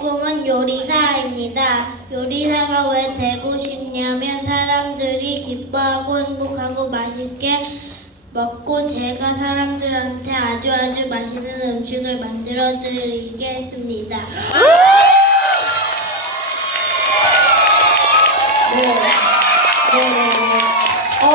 꿈은 요리사입니다. 요리사가 왜 되고 싶냐면 사람들이 기뻐하고 행복하고 맛있게 먹고 제가 사람들한테 아주 아주 맛있는 음식을 만들어 드리겠습니다. 네. 네. 네. 어,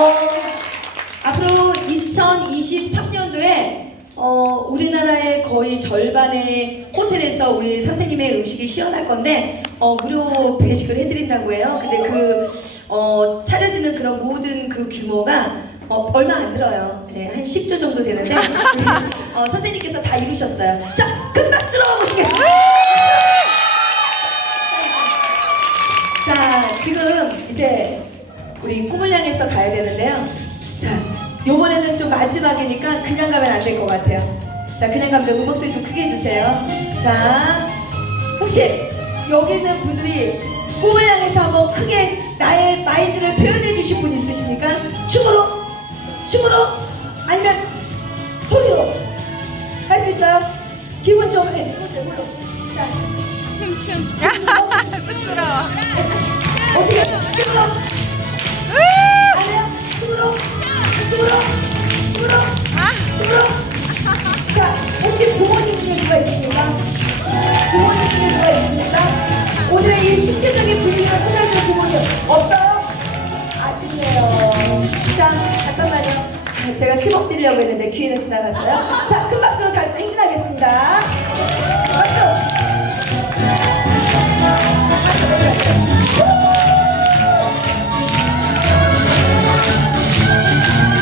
앞으로 2023년도에 어, 우리나라의 거의 절반의 호텔에서 우리 선생님의 음식이 시연할 건데 어, 무료 배식을 해드린다고 해요. 근데 그 어, 차려지는 그런 모든 그 규모가 어, 얼마 안 들어요. 네, 한 10조 정도 되는데 어, 선생님께서 다 이루셨어요. 자, 큰 박수로 모시겠습니다. 자, 지금 이제 우리 꿈을 향해서 가야 되는데요. 자, 요번에는 좀 마지막이니까 그냥 가면 안 될 것 같아요. 자, 그냥 가면 음악 소리 좀 크게 해주세요. 자, 혹시 여기 있는 분들이 꿈을 향해서 한번 크게 나의 마인드를 표현해 주실 분 있으십니까? 춤으로? 춤으로? 아니면 소리로? 할 수 있어요? 기분 좀 해. 해보세요, 물론. 자, 춤 춤 있습니까? 부모님 중에 누가 있습니까? 오늘의 이 축제적인 분위기를 끝내줄 부모님 없어요? 아쉽네요. 자, 잠깐만요. 제가 10억 드리려고 했는데 기회는 지나갔어요. 자, 큰 박수로 다 행진하겠습니다.